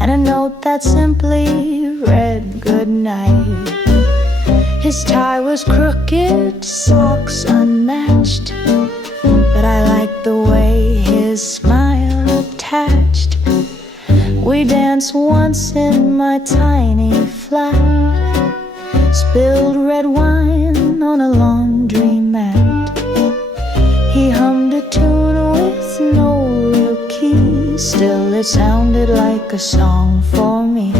and a note that simply read good night. His tie was crooked, socks unmatched, but I liked the way his smile attached. We danced once in my tiny flat, spilled red wine on a laundry mat. He hummed a tune with no real key, still it sounded like a song for me.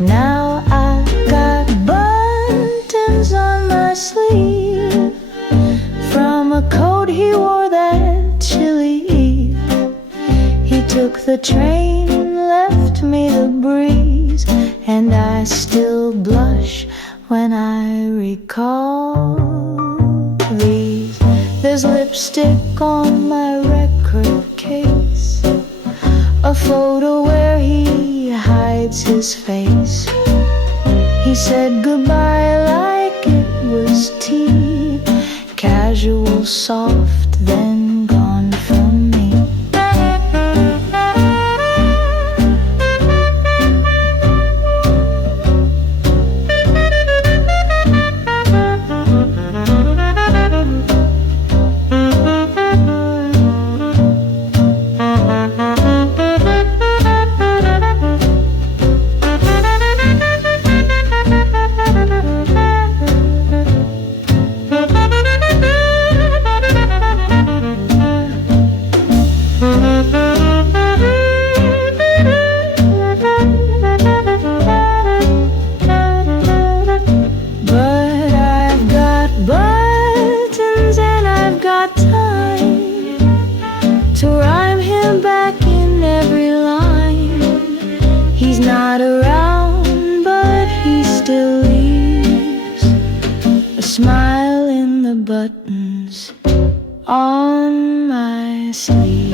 Now I've got buttons on my sleeve from a coat he wore that chilly eve. He took the train, left me the breeze, and I still blush when I recall these. There's lipstick on my record case, a photo where he hides his face. He said goodbye like it was tea, casual, soft, then gone from me. Smile in the buttons on my sleeve.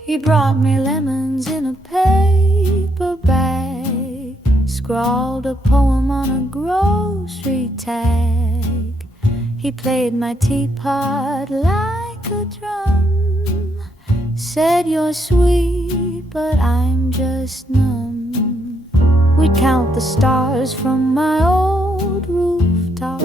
He brought me lemons in a paper bag, scrawled a poem on a grocery tag. He played my teapot like a drum, said you're sweet but I'm just numb. We'd count the stars from my old rooftop.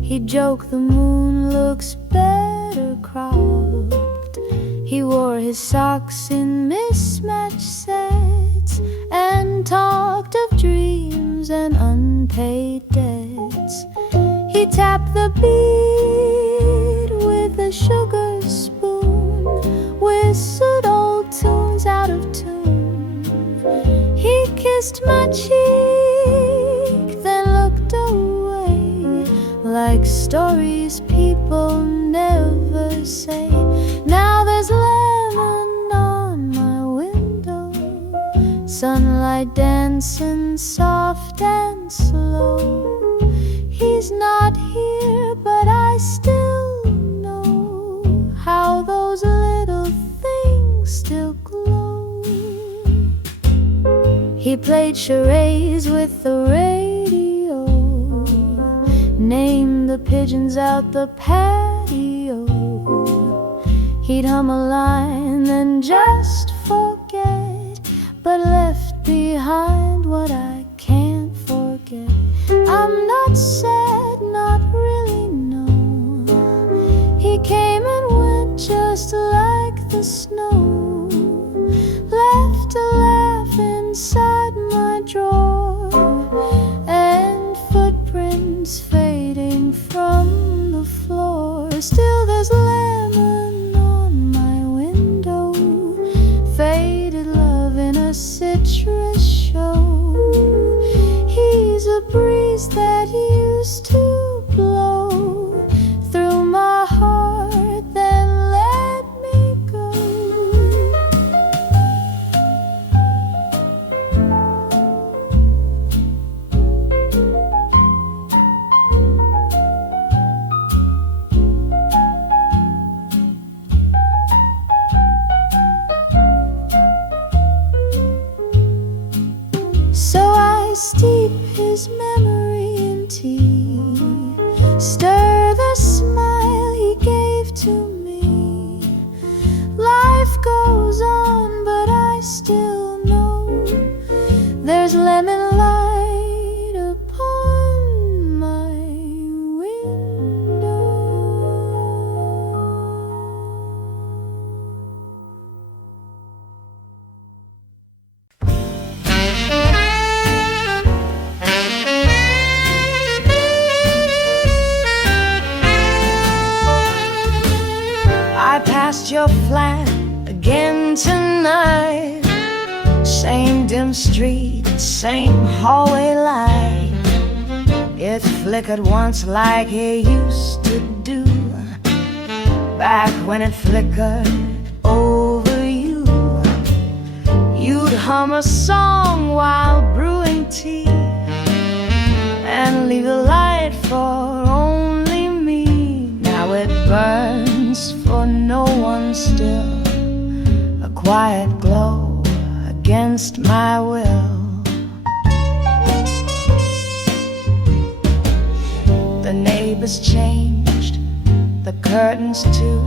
He'd joke the moon looks better cropped. He wore his socks in mismatched sets and talked of dreams and unpaid debts. He tapped the beat with a sugar spoon, whistled old tunes out of tune. He kissed my cheek, then looked away, like stories people never say. Now there's lemon on my window, sunlight dancing soft and slow. He's not here, but I still know how those little things still glow. He played charades with the radio, named the pigeons out the patio. He'd hum a line and just forget, but left behind what I can't forget. I'm not sad, not really, no. He came and went just like the snow, left a laugh inside my drawer, and footprints fading from the floor. Still there's lemon on my window, faded love in a citrus show. He's a breeze that used to blow through my heart, then let me go. his memory in tea, stir the smile he gave to me. Life goes on, but I still know there's lemon light upon my window. I passed your flat again tonight. Same dim street, same hallway light. It flickered once like it used to do, back when it flickered over you. You'd hum a song while brewing tea and leave the light for only me. Now it burns for no one still, a quiet glow against my will. The neighbors changed, the curtains too,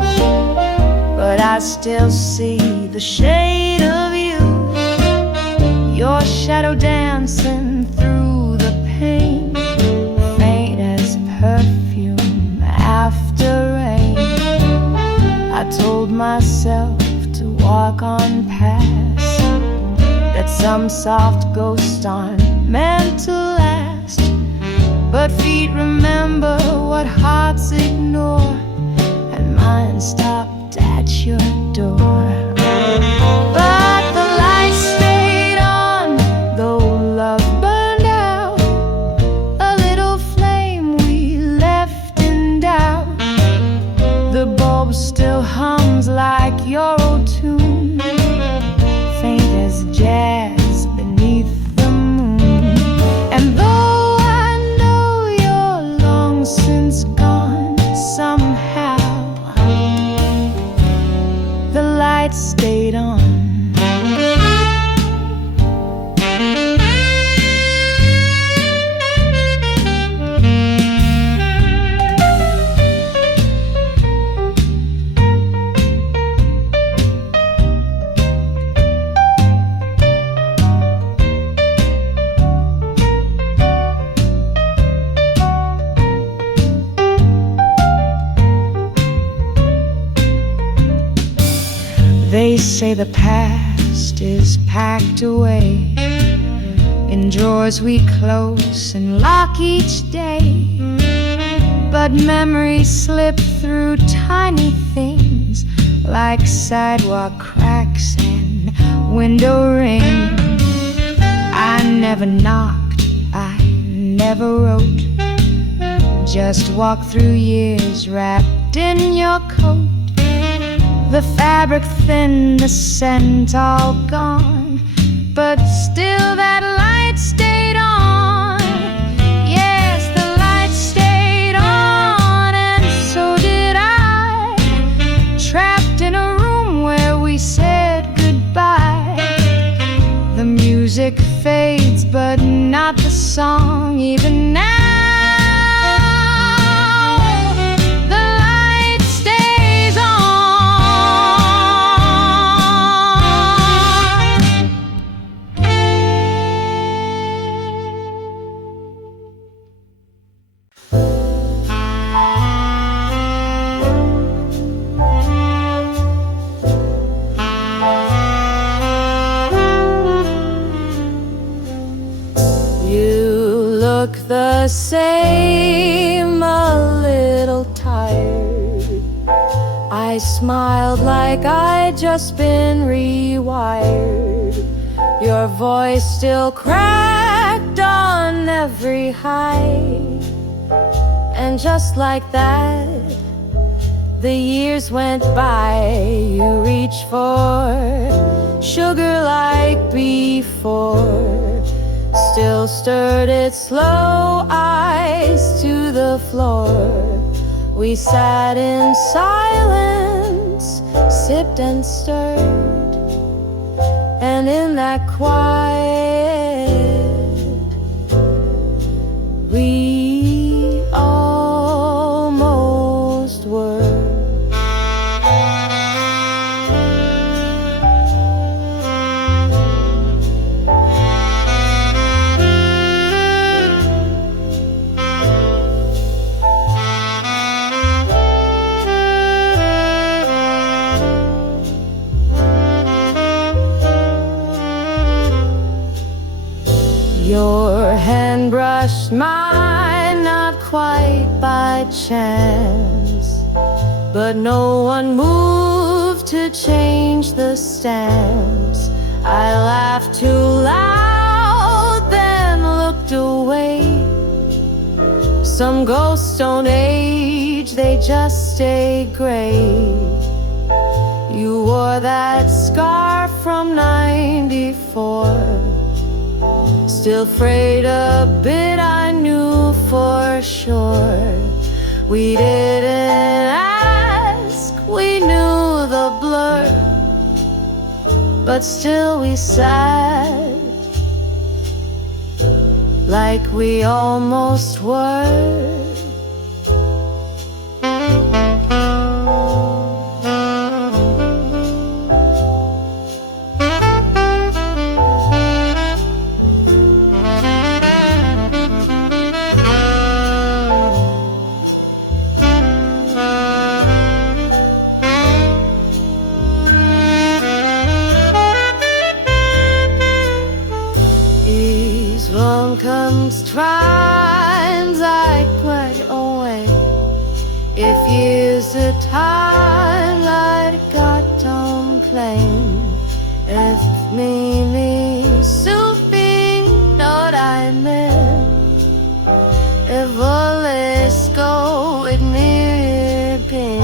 but I still see the shade of you, your shadow dancing through the pane, faint as perfume after rain. I told myself to walk on past, that some soft ghosts aren't meant to last, but feet remember what hearts ignore, and mine stopped at your door. But the light stayed on, though love burned out, a little flame we left in doubt. The bulb still hums like your old tune, faint as jazz beneath the moon. And though I know you're long since gone, somehow the light stayed on. They say the past is packed away in drawers we close and lock each day, but memories slip through tiny things like sidewalk cracks and window rings. I never knocked, I never wrote, just walked through years wrapped in your coat. The fabric thin, the scent all gone, but still that light stayed on. Yes, the light stayed on, and so did I, trapped in a room where we said goodbye. The music fades, but not the song. Even now the same, a little tired. I smiled like I'd just been rewired. Your voice still cracked on every high, and just like that, the years went by. You reached for sugar like before, still stirred its slow eyes to the floor. We sat in silence, sipped and stirred, and in that quiet Your hand brushed mine, not quite by chance, but no one moved to change the stance. I laughed too loud, then looked away. Some ghosts don't age, they just stay gray. You wore that scarf from '94. Still frayed a bit, I knew for sure. We didn't ask, we knew the blur, but still we sat like we almost were. Comes times I quite away. If years the time I'd got don't claim. If meaning soothing note I meant. If let's go with near pin.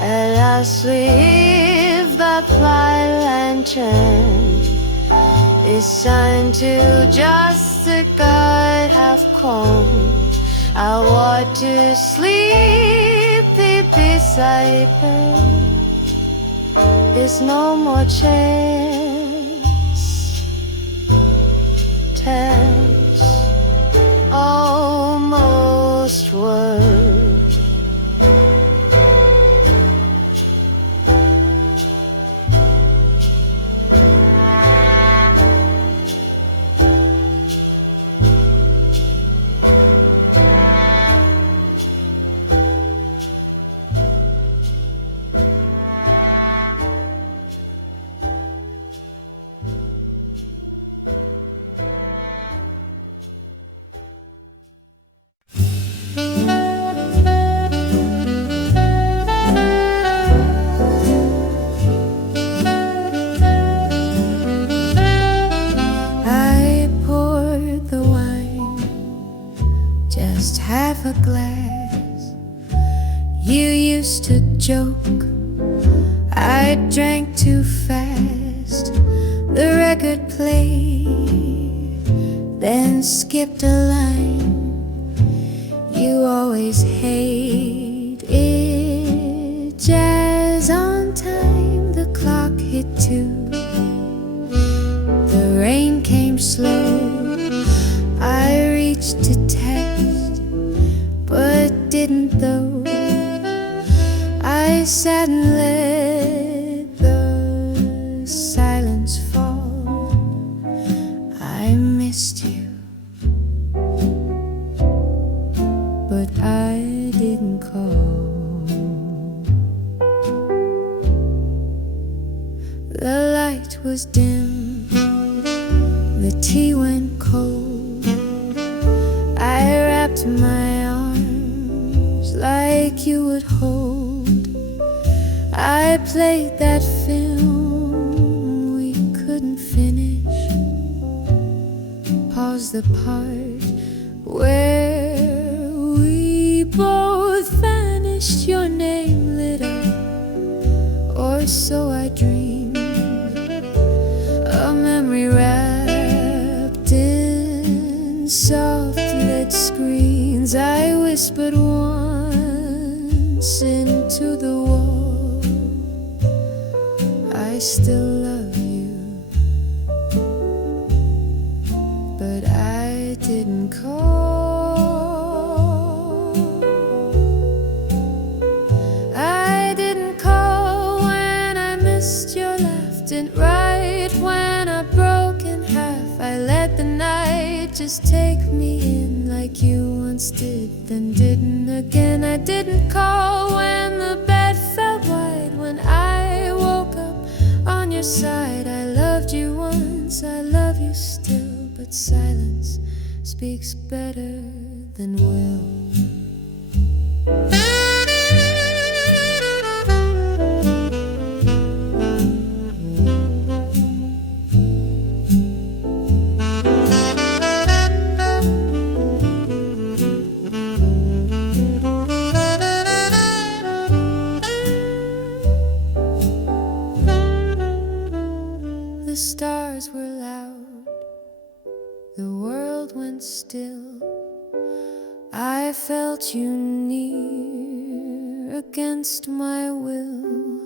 And I sleeve the fly lantern. It's time to just a gut half cold. I want to sleep beside her. There's no more chance. Tense, almost word. Half a glass. You used to joke I drank too fast. The record played, then skipped a line. You always hated jazz on time. The clock hit 2. The rain came slow. I reached to text, but didn't though. I sat and let the silence fall. I missed you, but I didn't call. The light was dim, the tea went cold. I wrapped my arms like you would hold. I played that film we couldn't finish. Paused the part where we both vanished. Your name lit up, or so I dreamed. A memory wrapped in soft lit screens. I whispered once into the wall, I still love you, but I didn't call. I didn't call when I missed your laugh. Didn't write when I broke in half. I let the night just take me in like you once did, then didn't again. I didn't call when the bed felt wide. When I woke up on your side, I loved you once, I love you still, but that silence speaks better than will. The stars were loud, the world went still. I felt you near against my will.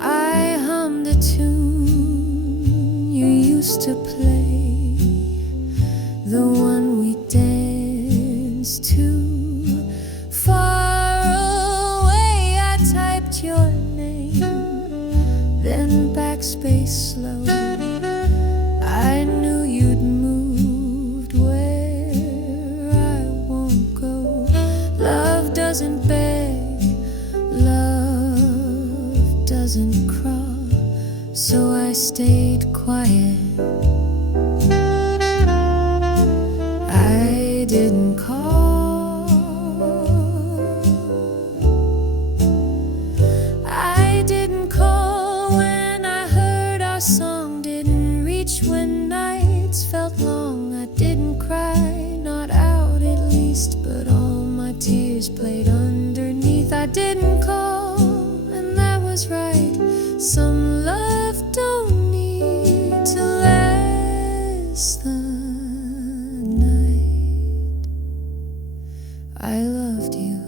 I hummed a tune you used to play, the one we danced to. Far away I typed your name, then backspace slow. I knew you'd moved where I won't go. Love doesn't beg, love doesn't crawl, so I stayed quiet. I didn't call, I didn't call when I heard our song didn't reach. When nights felt long, I didn't cry, not out at least, but all my tears played underneath. I didn't call, and that was right. Some love don't need to last the night. I loved you,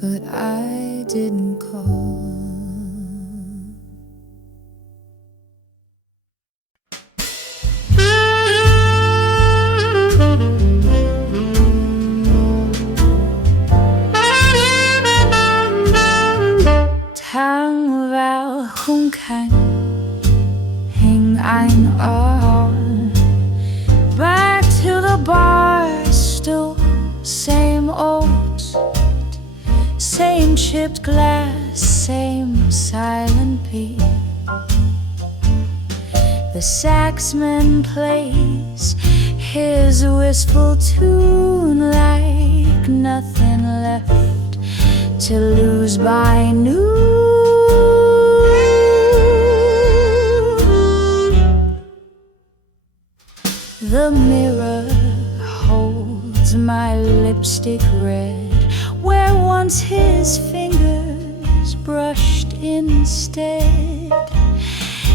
but I didn't call. Back to the bar stool, same old spot, same chipped glass, same silent beat. The saxman plays his wistful tune like nothing left to lose by noon. The mirror holds my lipstick red, where once his fingers brushed instead.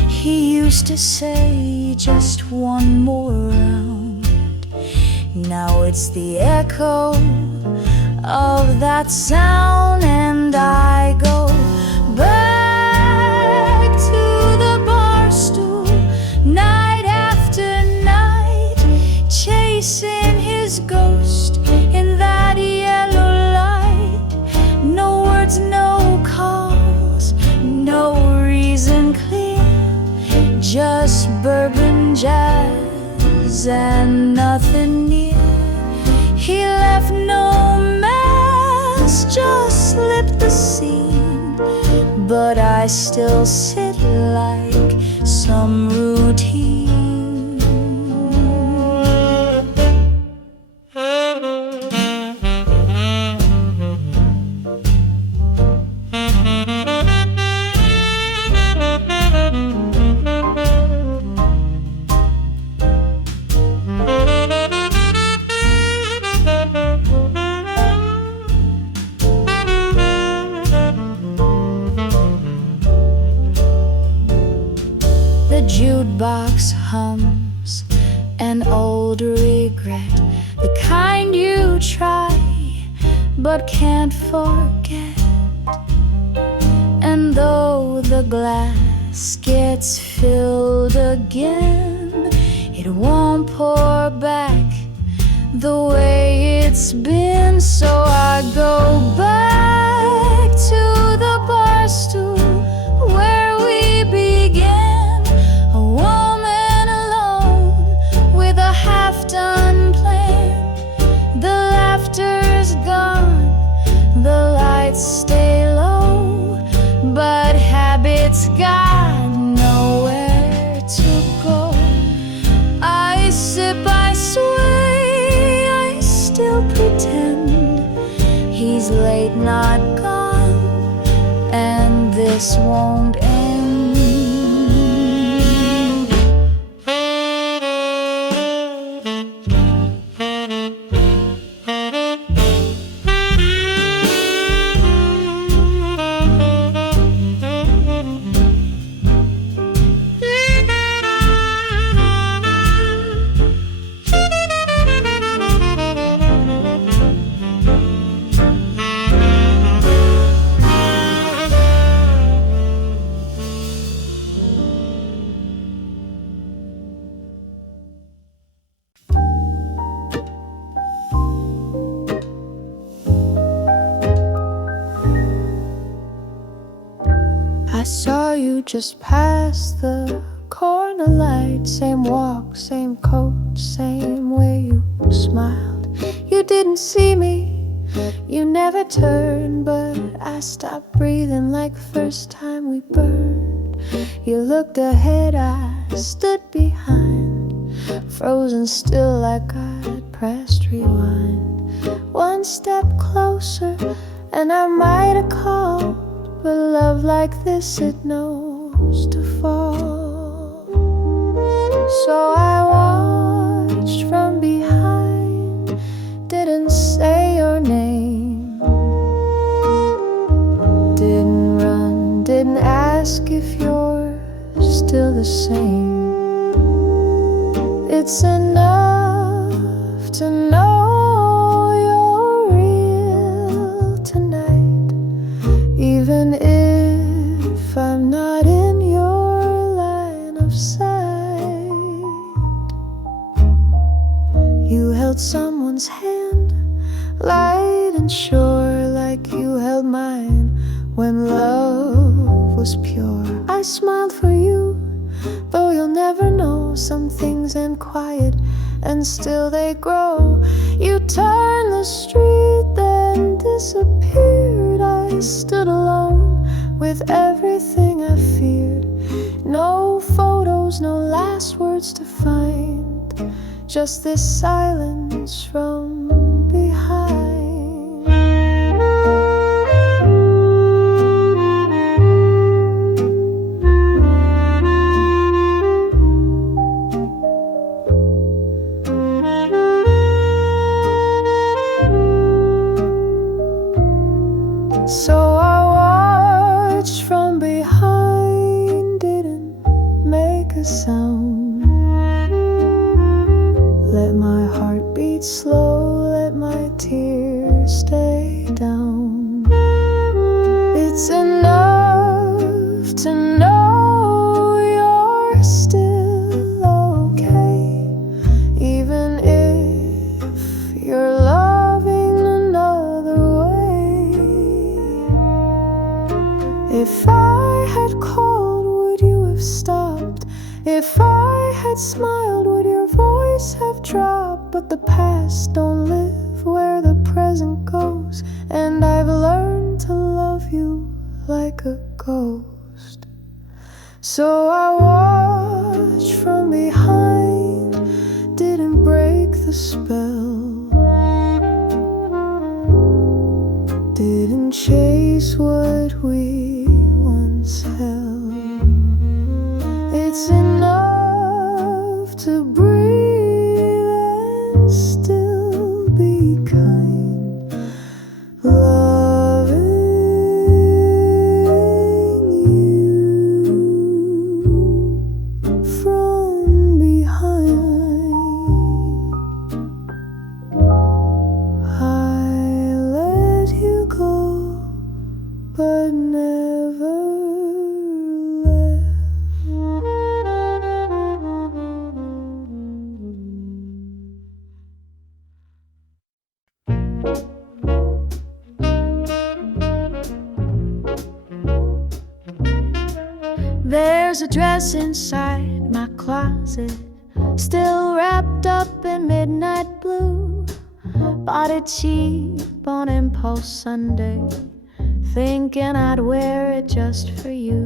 He used to say just one more round. Now it's the echo of that sound, and I go back to the bar stool, night after night, chasing his ghost in that yellow light. No words, no calls, no reason clear, just bourbon jazz and nothing near. He left no mess, just slipped the scene, but I still sit like some routine. The jukebox hums an old regret, the kind you try but can't forget. And though the glass gets filled again, it won't pour back the way it's been. So I go back to the bar stool where we began, a woman alone with a half-done plan. The laughter's gone, the lights stay low, but habits got nowhere to this won't end. I saw you just past the corner light. Same walk, same coat, same way you smiled. You didn't see me, you never turned, but I stopped breathing like the first time we burned. You looked ahead, I stood behind, frozen still like I'd pressed rewind. One step closer and I might have called, but love like this, it knows to fall. So I watched from behind, didn't say your name, didn't run, didn't ask if you're still the same. It's enough to know you're real tonight, even if I'm not in your line of sight. You held someone's hand, light and sure, like you held mine when love was pure. I smiled for you, though you'll never know. Some things end quiet and still they grow. You turned the street, then disappeared. I stood alone with everything I feared. No photos, no last words to find, just this silence from behind. So I watched from behind, didn't make a sound. Let my heart beat slow, let my tears stay down. It's enough to know you're still okay, even if you're loving another way. If I had called, would you have stopped? If I had smiled, would your voice have dropped? But the past don't live where the present goes, and I've learned to love you like a ghost. So I watched from behind, didn't break the spell, didn't chase what we once held. It's enough to breathe and still be kind, loving you from behind. I let you go, but never left. There's a dress inside my closet, still wrapped up in midnight blue. Bought it cheap on impulse Sunday, thinking I'd wear it just for you.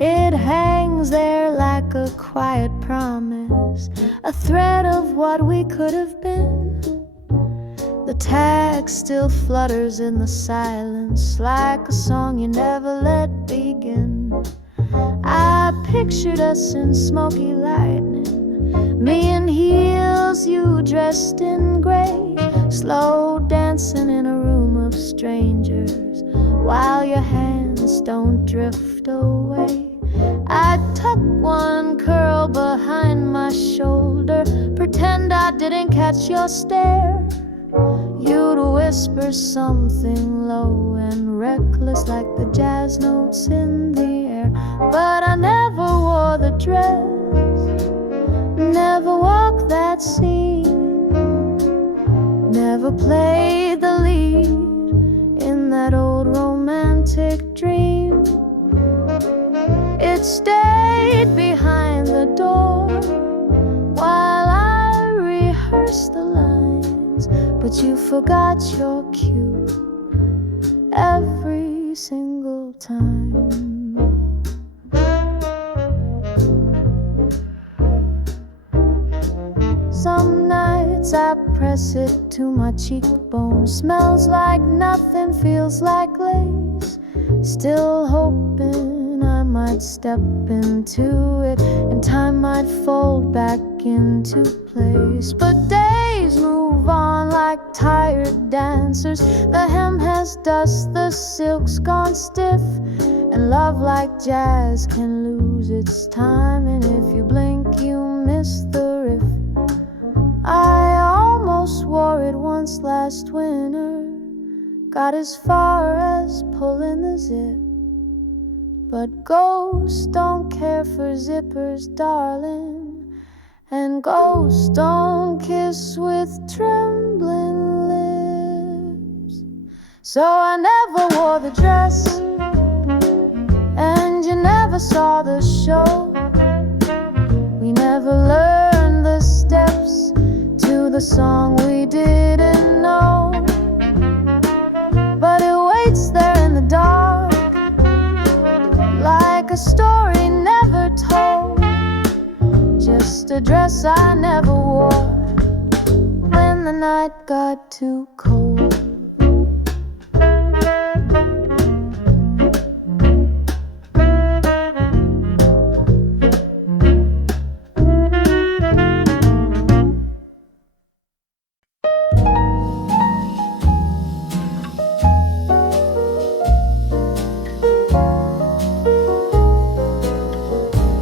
It hangs there like a quiet promise, a thread of what we could have been. The tag still flutters in the silence, like a song you never let pictured us in smoky lightning, me in heels, you dressed in gray, slow dancing in a room of strangers, while your hands don't drift away. I'd tuck one curl behind my shoulder, pretend I didn't catch your stare. You'd whisper something low and reckless, like the jazz notes in the air. But I never wore the dress, never walked that scene, never played the lead in that old romantic dream. It stayed behind the door while I rehearsed the lines, but you forgot your cue every single time. Some nights I press it to my cheekbone, smells like nothing, feels like lace, still hoping I might step into it and time might fold back into place. But days move on like tired dancers, the hem has dust, the silk's gone stiff, and love like jazz can lose its time, and if you blink you miss the riff. I almost wore it once last winter, got as far as pulling the zip, but ghosts don't care for zippers, darling, and ghosts don't kiss with trembling lips. So I never wore the dress, and you never saw the show. We never learned the steps to the song we didn't know, but it waits there in the dark like a story never told, just a dress I never wore when the night got too cold.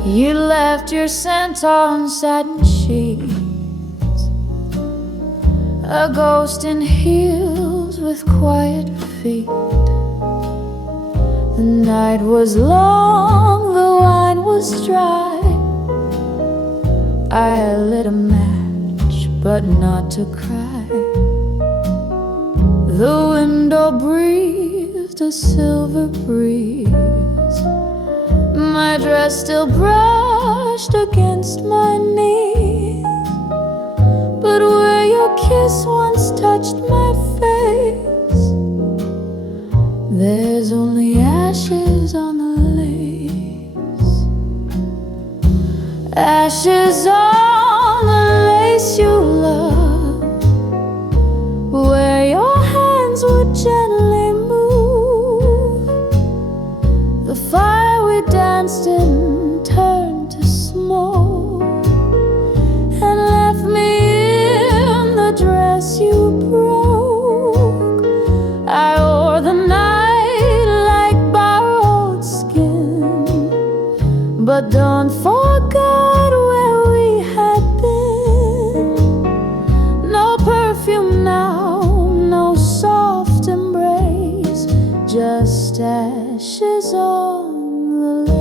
You left your scent on satin sheets, a ghost in heels with quiet feet. The night was long, the wine was dry. I lit a match, but not to cry. The window breathed a silver breeze, my dress still brushed against my knees, but where your kiss once touched my face, there's only ashes on the lace. Ashes on the lace you love, where your hands would gently move. The fire we danced in turned to smoke and left me in the dress you broke. I wore the night like borrowed skin, but don't forget where we had been. No perfume now, no soft embrace, just ashes on the lace.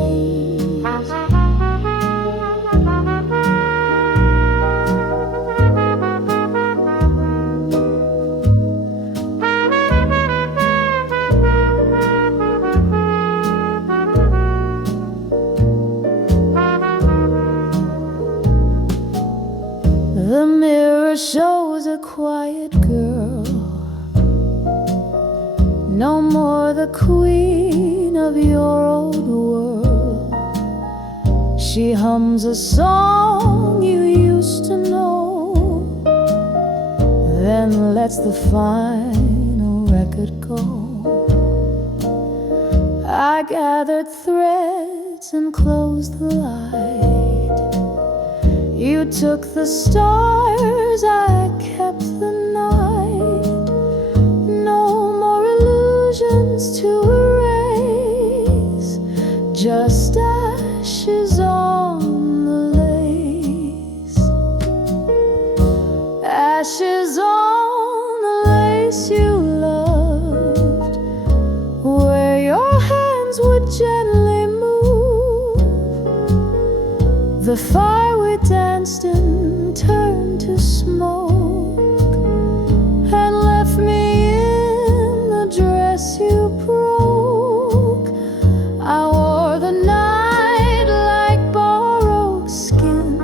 The mirror shows a quiet girl, no more the queen of your old world. She hums a song you used to know, then lets the final record go. I gathered threads curtains and closed the light. You took the stars, I kept the night. No more illusions to erase, just ashes on the lace. Ashes on the lace you loved, where your hands would gently move. The fire we danced in turned to smoke and left me in the dress you broke. I wore the night like borrowed skin,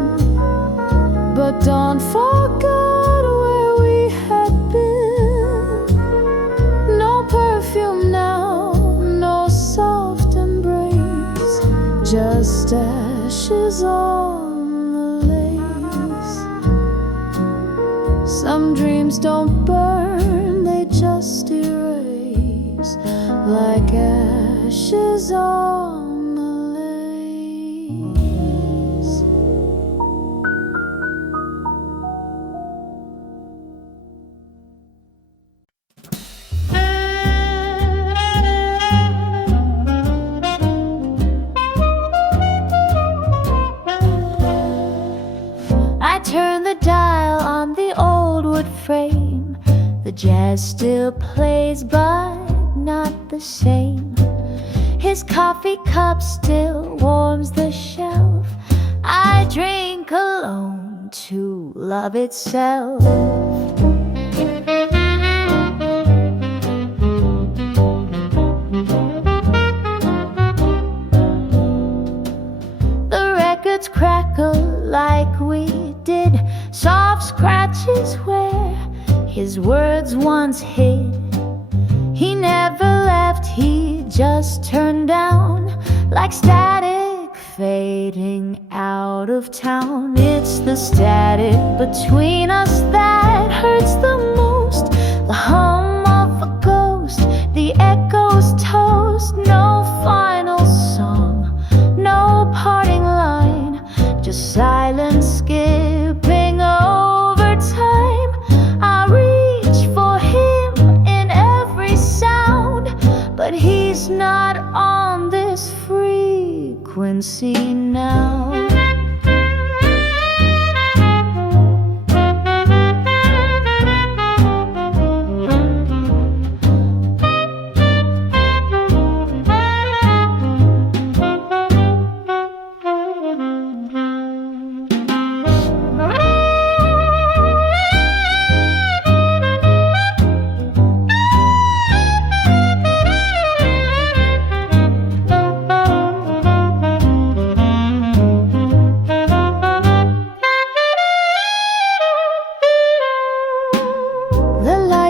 but dawn forgot where we had been. No perfume now, no soft embrace, just ashes on the lace. Some dreams don't burn, they just erase, like ashes on the lace. I turn the dial on the old wood frame. The jazz still plays, but not the same. His coffee cup still warms the shelf. I drink alone to love itself. The records crackle like we did, soft scratches where his words once hid. He never left, he just turned down, like static fading out of town. It's the static between us that hurts the most, the hum of a ghost, the echoes toast. No final song, no parting line, just silence skipping over time. I reach for him in every sound, but he's not on this frequency now.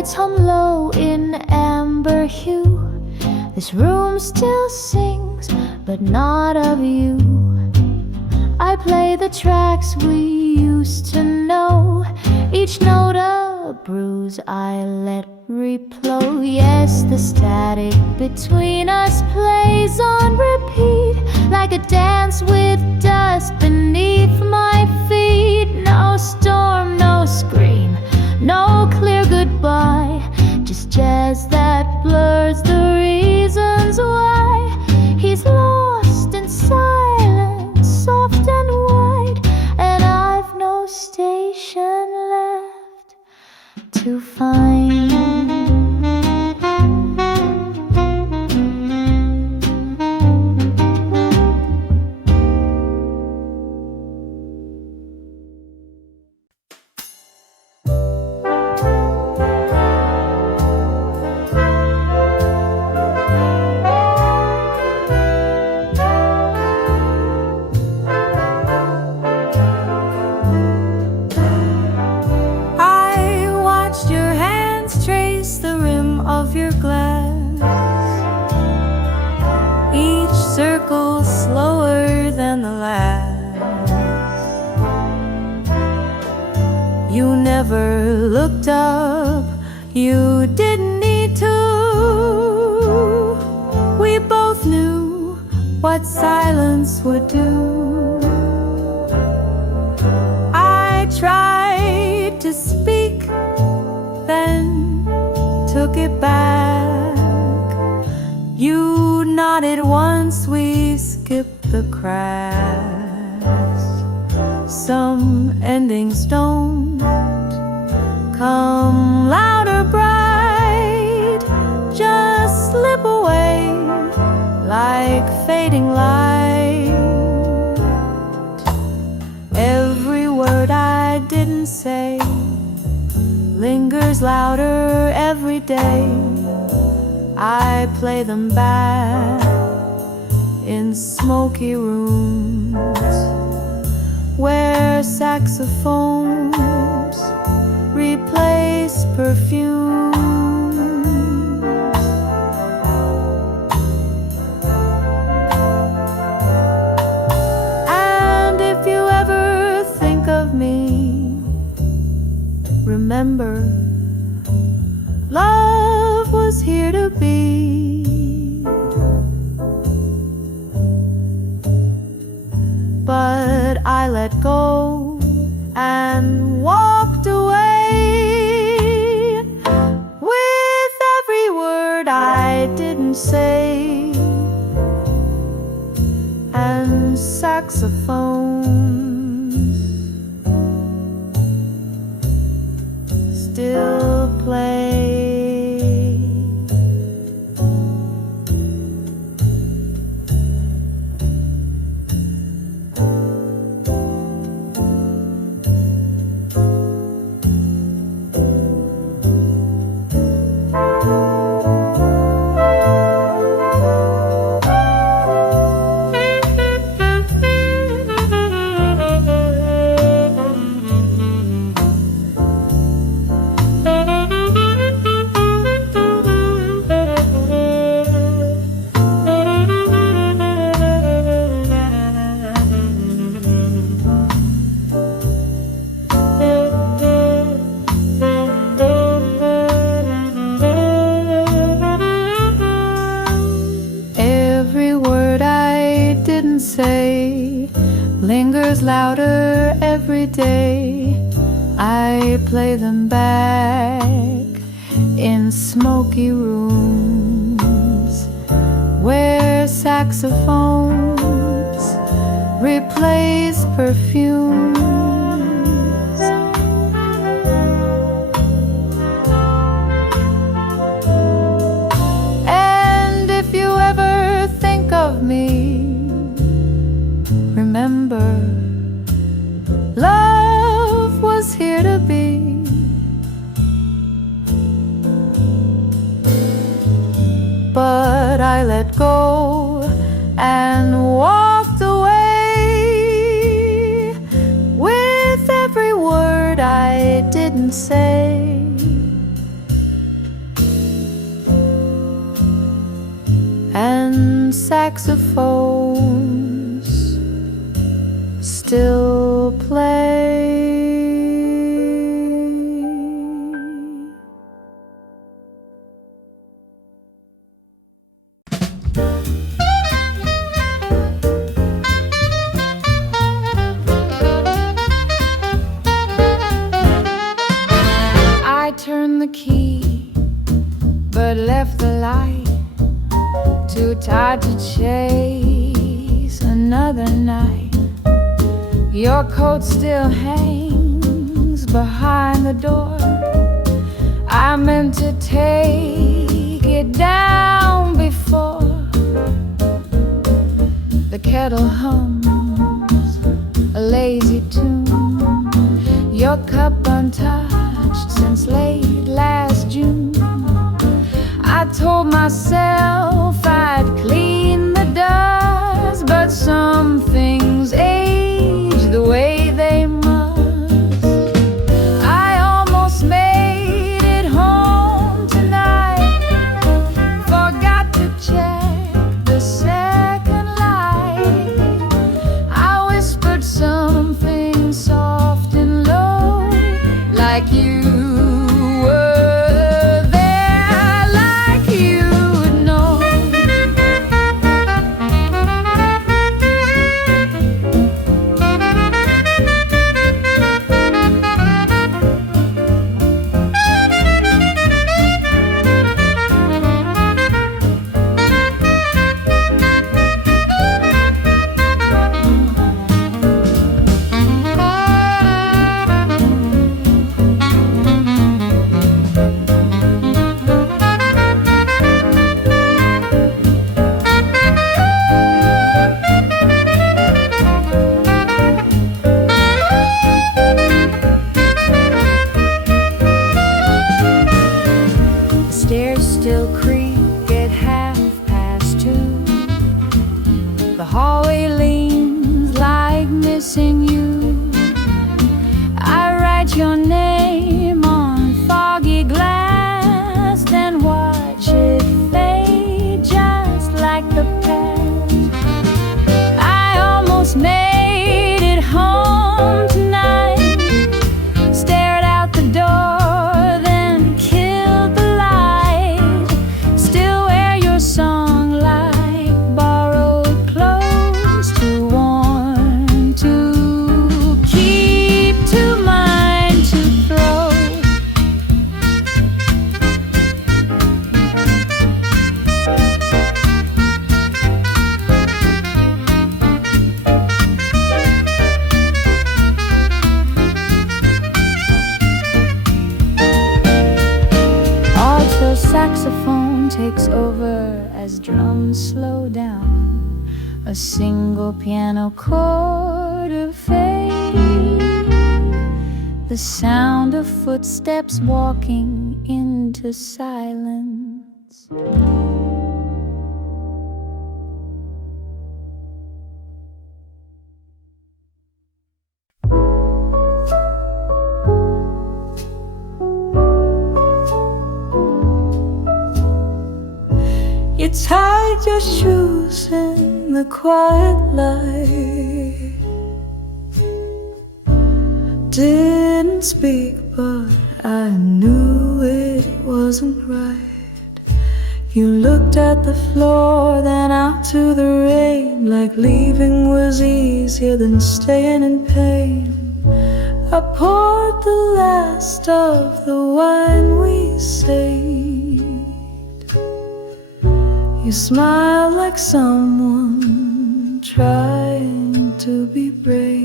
Hum low in amber hue. This room still sings, but not of you. I play the tracks we used to know, each note a bruise I let replow. Yes, the static between us plays on repeat, like a dance with dust beneath my feet. No storm, no scream, no clear goodbye, just jazz that blurs the reasons why. He's lost in silence, soft and wide, and I've no station left to find. You never looked up, you didn't need to. We both knew what silence would do. I tried to speak, then took it back. You nodded once, we skipped the cracks. Some endings don't come loud or bright, just slip away like fading light. Every word I didn't say lingers louder every day. I play them back in smoky rooms where saxophones replace perfume. And if you ever think of me, remember, love was here to be. But I let go and walked away with every word I didn't say, and saxophones still play. Say lingers louder every day. I play them back in smoky rooms where saxophones replace perfumes. And if you ever think of me, remember, love was here to be. But I let go and walked away with every word I didn't say, and saxophones still play. I turned the key, but left the light, too tired to chase another night. Your coat still hangs behind the door. I meant to take it down before the kettle hums a lazy tune. Your cup untouched since late last June. I told myself I'd clean the dust, but some things age the way they must. I almost made it home tonight, forgot to check the second light. I whispered something soft and low, like you were there, like you'd know. The hallway leans like missing you. I write your name on foggy glass, then watch it fade just like the past. I almost made it home tonight, stared out the door, then killed the light. Still wear your song like borrowed clothes, too worn to keep, too mine to throw. Alto saxophone takes over as drums slow down. A single piano chord of fade, the sound of footsteps walking into silence. You tied your shoes in the quiet light, didn't speak, but I knew it wasn't right. You looked at the floor, then out to the rain, like leaving was easier than staying in pain. I poured the last of the wine we saved. You smiled like someone trying to be brave.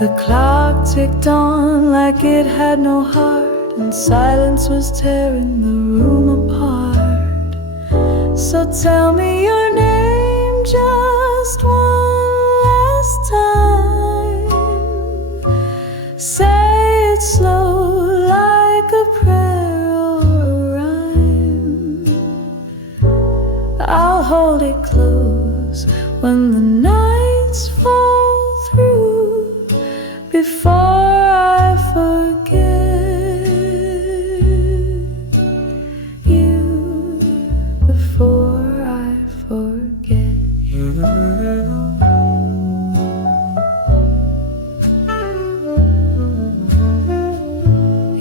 The clock ticked on like it had no heart, and silence was tearing the room apart. So tell me your name just one last time. Say it slow like a prayer or a rhyme. I'll hold it close when the nights fall through, before I forget you, before I forget you.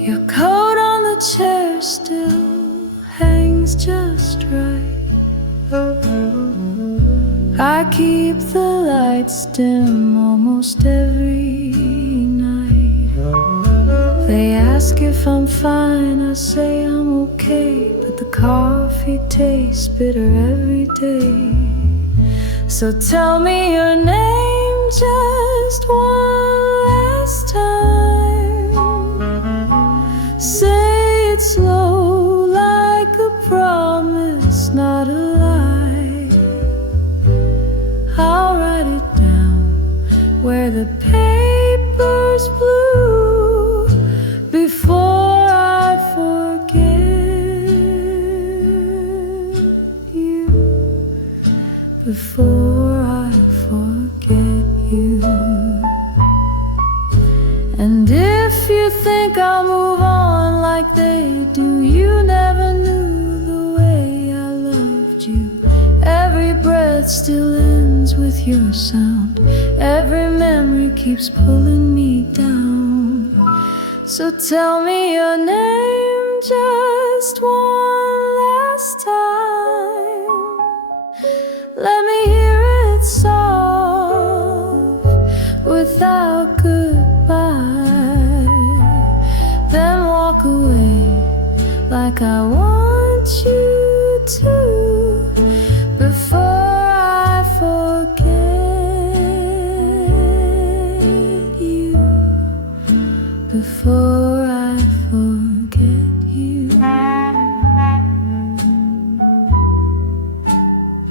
Your coat on the chair still hangs just right. I keep the lights dim almost every night. They ask if I'm fine, I say I'm okay, but the coffee tastes bitter every day. So tell me your name just one last time. Say it slow like a promise, not a lie. I'll write it down where the paper's blue, before I forget you, before I forget you. And if you think I'll move on like they do, you never knew the way I loved you. Every breath still ends with your sound. Every memory keeps pulling me down. So tell me your name just one last time. Let me hear it soft without goodbye, then walk away like I want you to, before I forget you, before I forget you,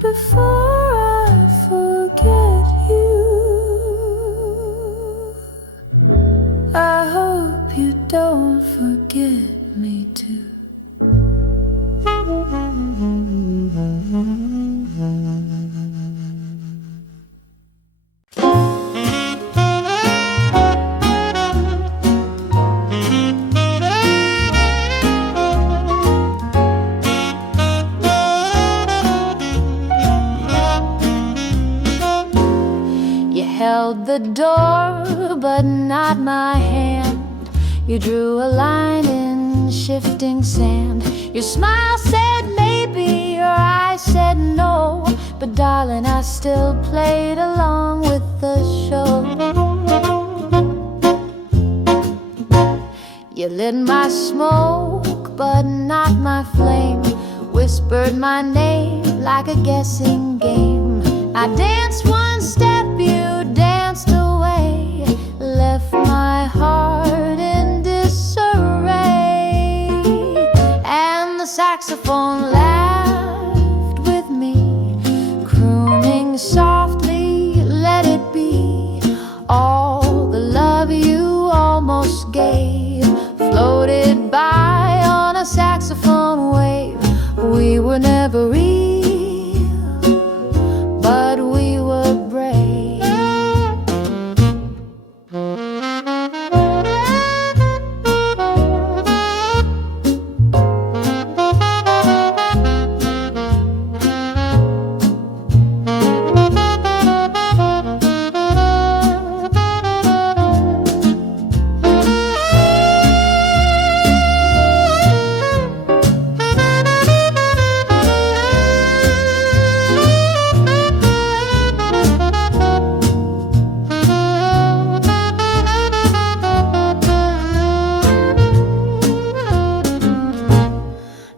before I forget you. I hope you don't forget me too. held the door, but not my hand. You drew a line in shifting sand. Your smile said maybe, your eyes said no, but darling, I still played along with the show. You lit my smoke, but not my flame. Whispered my name like a guessing game. I danced one step, you danced away, left my heart in disarray. And the saxophone laughed with me, crooning softly, let it be. All the love you almost gave floated by on a saxophone wave. We were never real, but we were brave.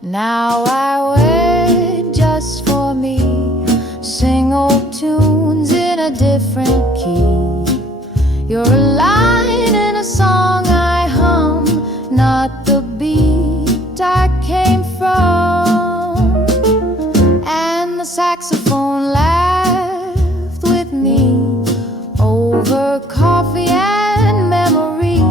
Now I wait just for me, sing old tunes in a different key. You're a line in a song I hum, not the beat I came from. And the saxophone laughed with me over coffee and memory.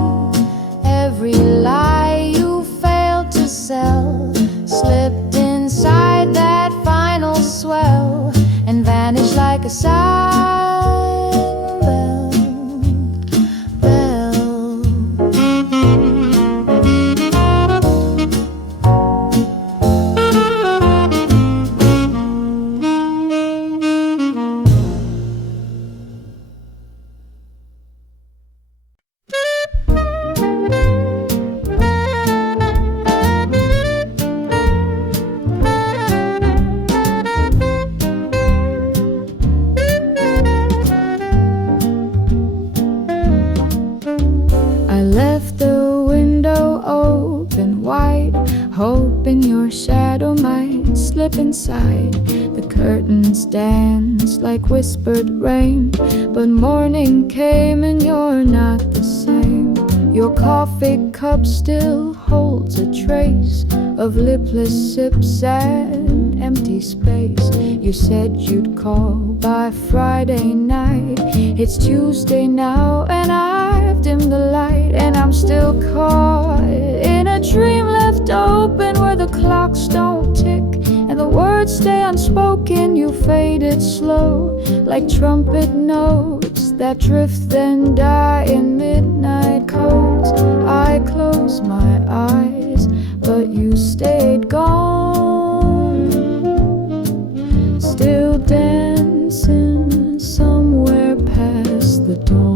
Every lie you failed to sell slipped inside that final swell and vanished like a sound bell. I left the window open wide, hoping your shadow might slip inside. The curtains danced like whispered rain, but morning came and you're not the same. Your coffee cup still holds a trace of lipless sips and empty space. You said you'd call by Friday night. It's Tuesday now and I've dimmed the light, and I'm still caught in a dream left open where the clocks don't tick and the words stay unspoken. You faded slow like trumpet notes that drift then die in midnight codes. I closed my eyes, but you stayed gone, still dancing somewhere past the dawn.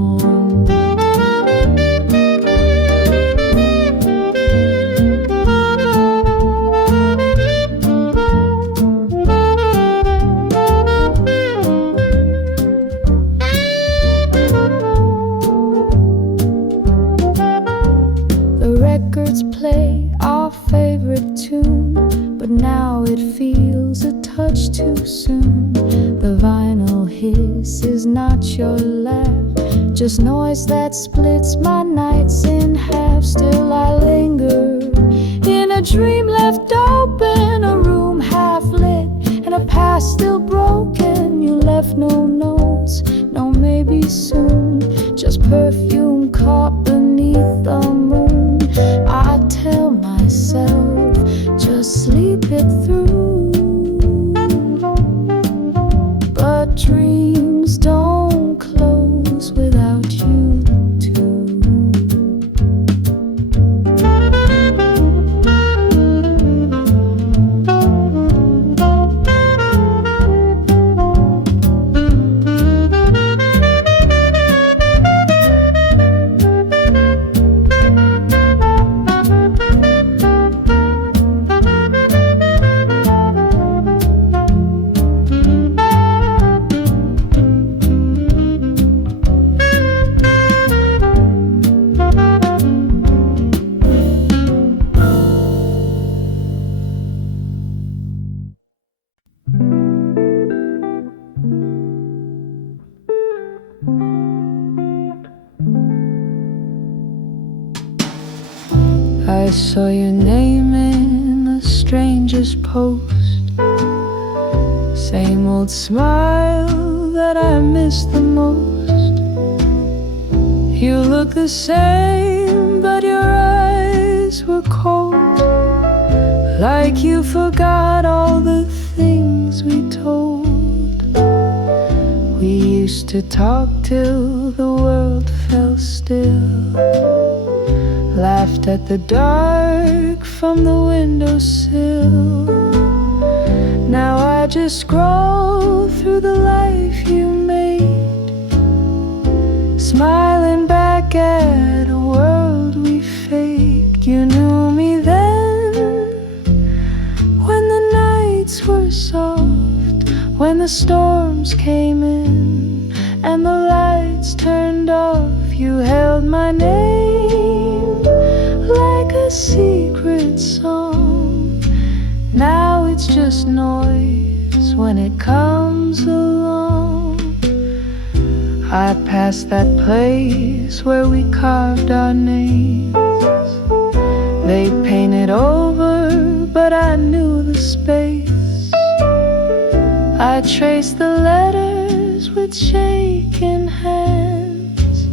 Play our favorite tune, but now it feels a touch too soon. The vinyl hiss is not your laugh, just noise that splits my nights in half. Still I linger in a dream left open, a room half lit and a past still broken. You left no notes, no maybe soon, just perfume caught beneath the moon. I tell myself, just sleep it through, but dreams don't close without you too. saw your name in a stranger's post. Same old smile that I miss the most. You look the same, but your eyes were cold, like you forgot all the things we told. We used to talk till the world fell still, laughed at the dark from the windowsill. Now I just scroll through the life you made, smiling back at a world we faked. You knew me then, when the nights were soft, when the storms came in and the lights turned off. You held my name like a secret song. Now it's just noise when it comes along. I passed that place where we carved our names. They painted over, but I knew the space. I traced the letters with shaking hands,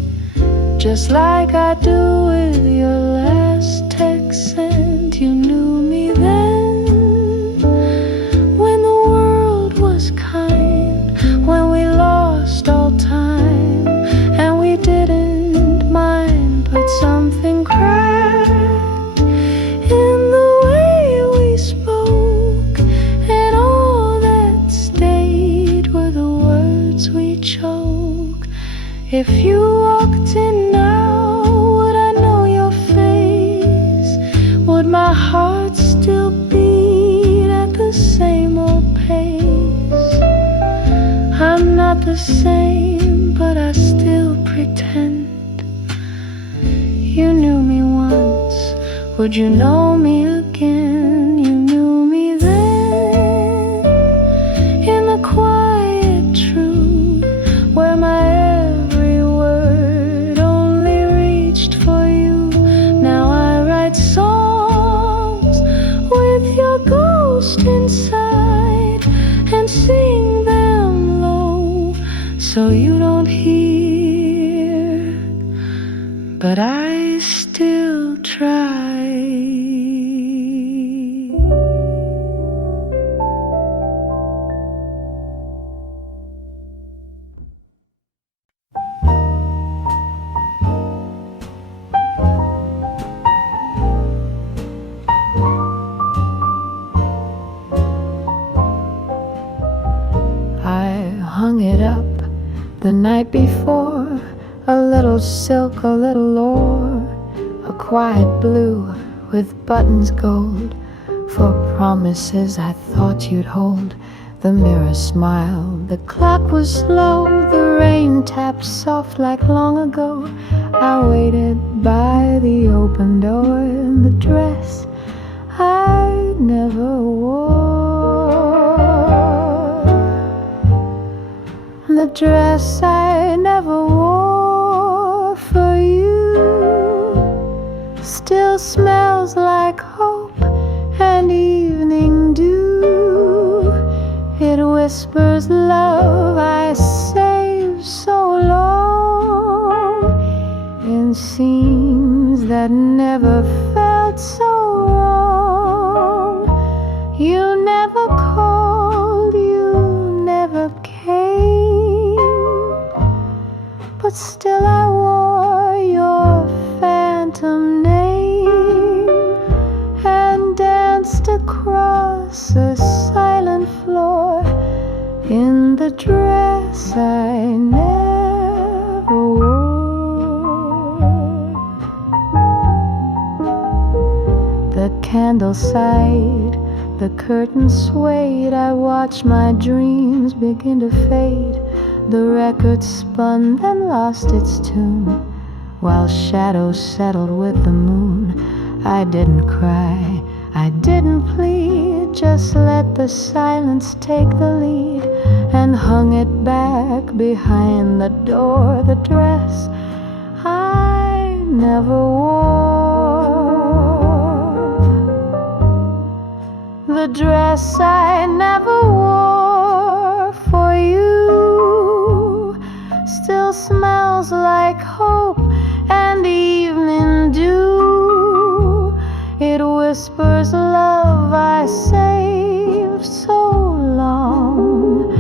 just like I do with your last text sent. You knew me then, when the world was kind, when we lost all time and we didn't mind. But something cracked in the way we spoke, and all that stayed were the words we choke. If you walked in now, would I know your face? Would my heart still beat at the same old pace? I'm not the same, but I still pretend. You knew me once, would you know me again? You knew me then, in the quiet truth, where my every word only reached for you. Now I write songs with your ghost inside and sing them low so you don't hear, but I still try. Hung it up the night before, a little silk, a little ore, a quiet blue with buttons gold, for promises I thought you'd hold. The mirror smiled, the clock was slow, the rain tapped soft like long ago. I waited by the open door in the dress I never wore, the dress I never wore for you. Still smells like hope and evening dew. It whispers love I saved so long, in scenes that never felt so wrong. You never called, you never came, but still I wore your phantom name and danced across a silent floor in the dress I never wore. The candle sighed, the curtain swayed. I watched my dreams begin to fade. The record spun, then lost its tune, while shadows settled with the moon. I didn't cry, I didn't plead, just let the silence take the lead, and hung it back behind the door, the dress I never wore. the dress I never wore for you still smells like hope and evening dew. It whispers love I saved so long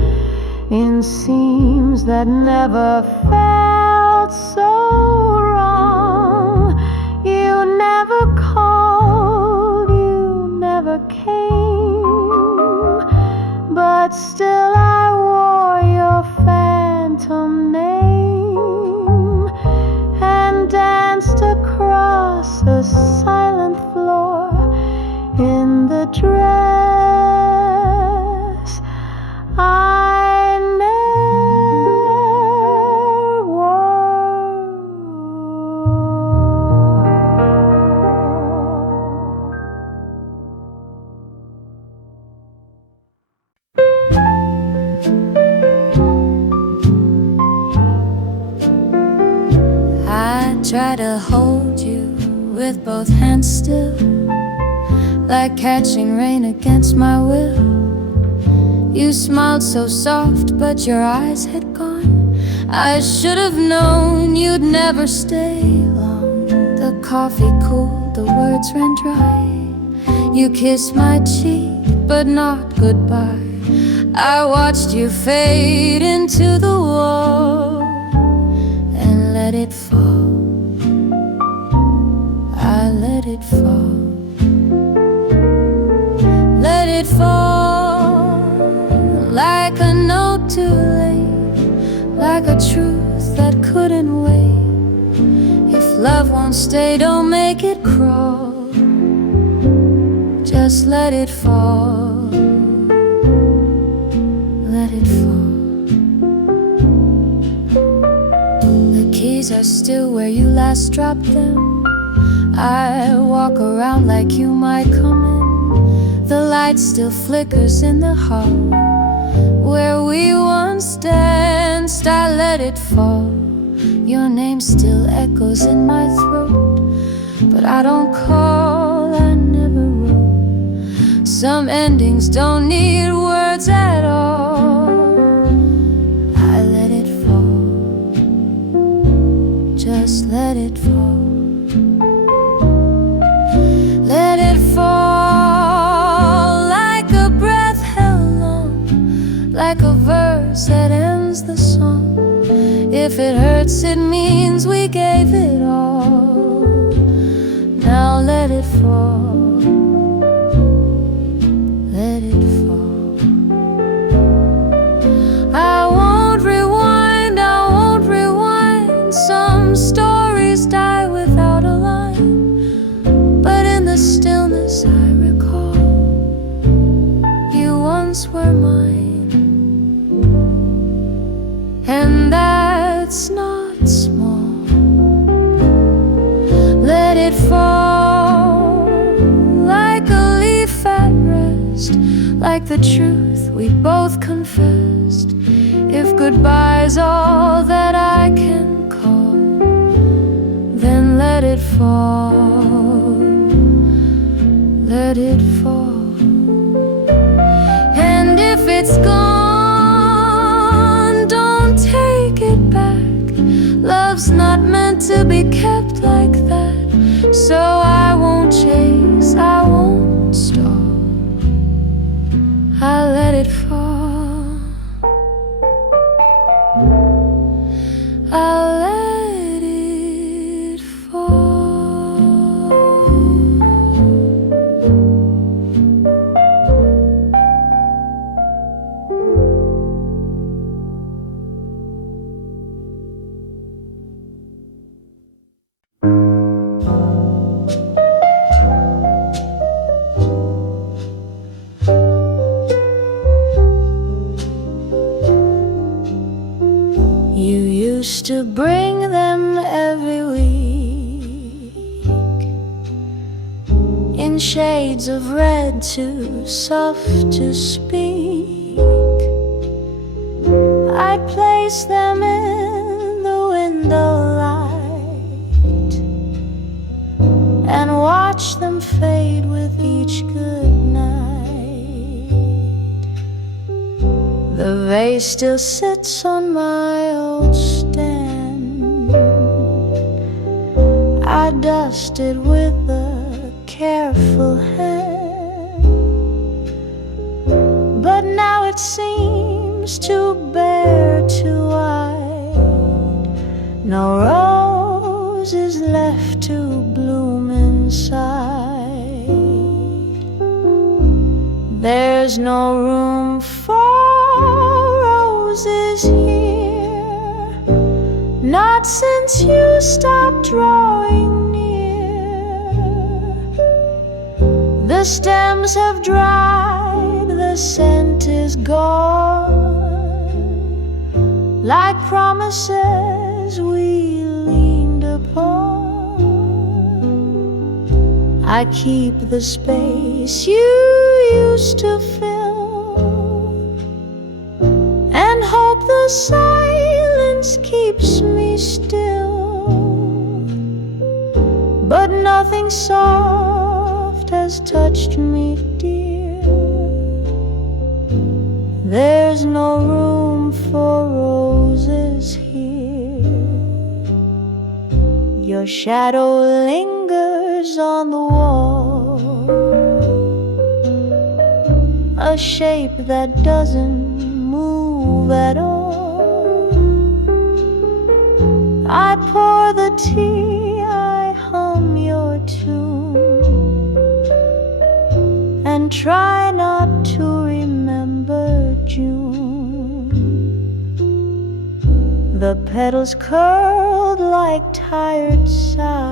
in seams that never felt so wrong. You never called, you never came, but still I wore your phantom name and danced across a silent floor in the dress I never wore. I try to hold you with both hands still, like catching rain against my will. You smiled so soft, but your eyes had gone. I should have known you'd never stay long. The coffee cooled, the words ran dry. You kissed my cheek, but not goodbye. I watched you fade into the wall and let it fall. I let it fall. Let it fall like a note too late, like a truth that couldn't wait. If love won't stay, don't make it crawl. Just let it fall. Let it fall. The keys are still where you last dropped them. I walk around like you might come in. The light still flickers in the hall where we once danced. I let it fall. Your name still echoes in my throat, but I don't call, I never wrote. Some endings don't need words at all. I let it fall. Just let it fall. Let it fall like a breath held long, like a verse that ends the song. If it hurts, it means we gave it all. Now let it fall. Let it fall. I won't rewind, I won't rewind. Some stories die without a line, but in the stillness I recall, you once were mine, and that's not small. Let it fall like a leaf at rest, like the truth we both confessed. If goodbye's all that I can call, then let it fall. Let it fall. And if it's gone, don't take it back. Love's not meant to be kept like that. So I won't chase, I won't stall. I let it fall. I'll let it fall. You used to bring them every week in shades of red, too soft to speak. I'd place them in the window light and watch them fade with each good night. The vase still sits on my old stand. I dust it with a careful hand, but now it seems too bare, too wide. No rose is left to bloom inside. There's no room for roses here, not since you stopped drawing near. The stems have dried, the scent is gone, like promises we leaned upon. I keep the space you used to fill, and hope the silence keeps me still. But nothing soft has touched me, dear. There's no room for roses here. Your shadow lingers on the wall, a shape that doesn't move at all. I pour the tea, I hum your tune, and try not to remember June. The petals curled like tired sighs,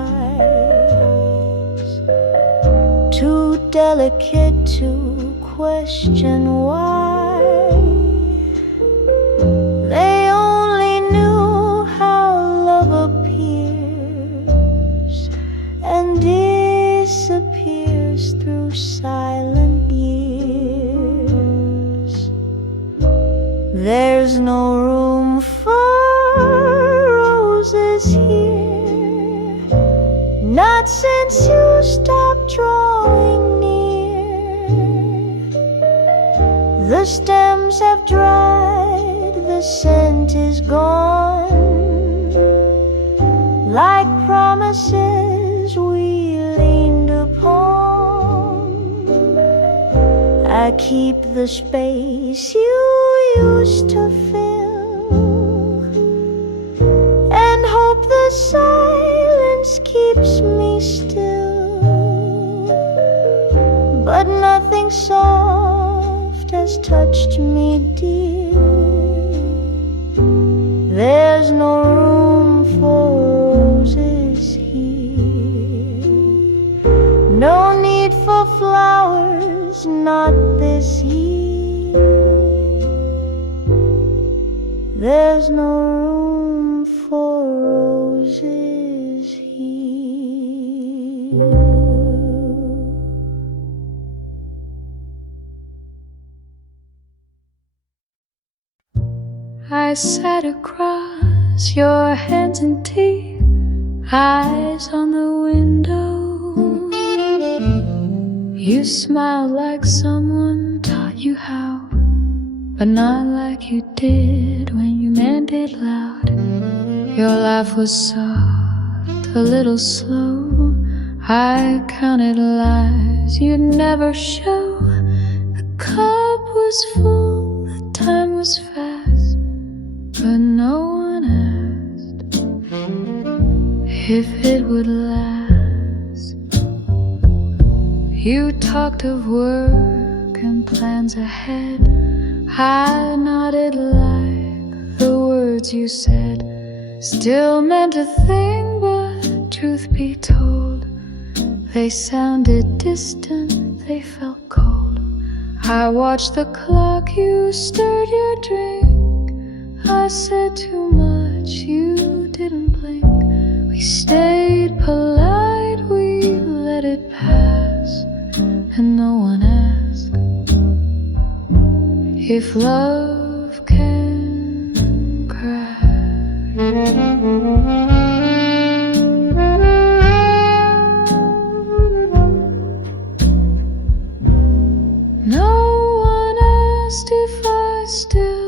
too delicate to question why. They only knew how love appears and disappears through silent years. There's no room for roses here, not since you stopped drawing near. The stems have dried, the scent is gone, like promises we leaned upon. I keep the space you used to fill, and hope the silence keeps me still. But nothing soft has touched me, dear. There's no room for roses here, no need for flowers, not this year. There's no room for roses here. I sat across your hands in tea, eyes on the window. You smiled like someone taught you how, but not like you did when you meant it loud. Your laugh was soft, a little slow. I counted lies you'd never show. The cup was full, the time was fast, but no one asked if it would last. You talked of work and plans ahead. I nodded like the words you said still meant a thing, but truth be told, they sounded distant, they felt cold. I watched the clock, you stirred your drink. I said too much, you didn't blink. We stayed polite, we let it pass, and no one asked if love can crash. No one asked if I still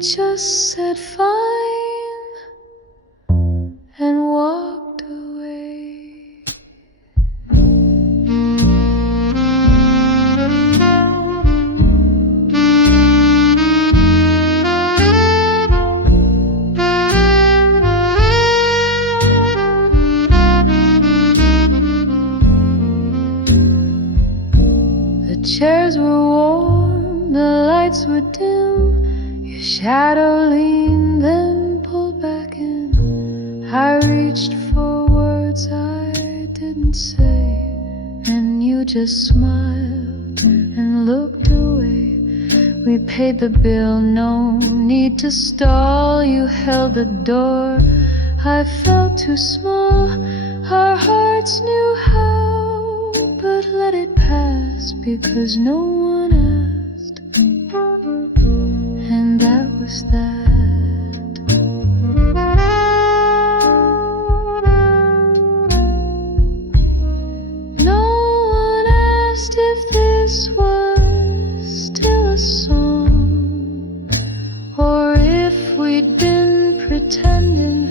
just said fine and walked away. The chairs were warm, the lights were dim. Your shadow leaned, then pulled back in. I reached for words I didn't say, and you just smiled and looked away. We paid the bill, no need to stall. You held the door, I felt too small. Our hearts knew how, but let it pass because no one asked. And that was that. No one asked if this was still a song, or if we'd been pretending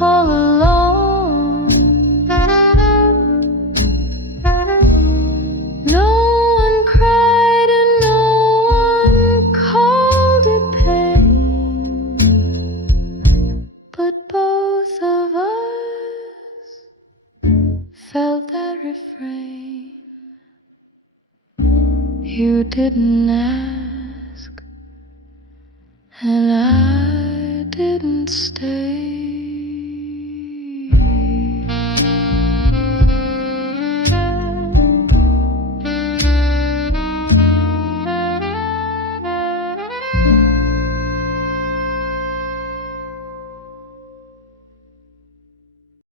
all along. No one cried and no one called it pain, but both of us felt that refrain. You didn't ask, and I didn't stay.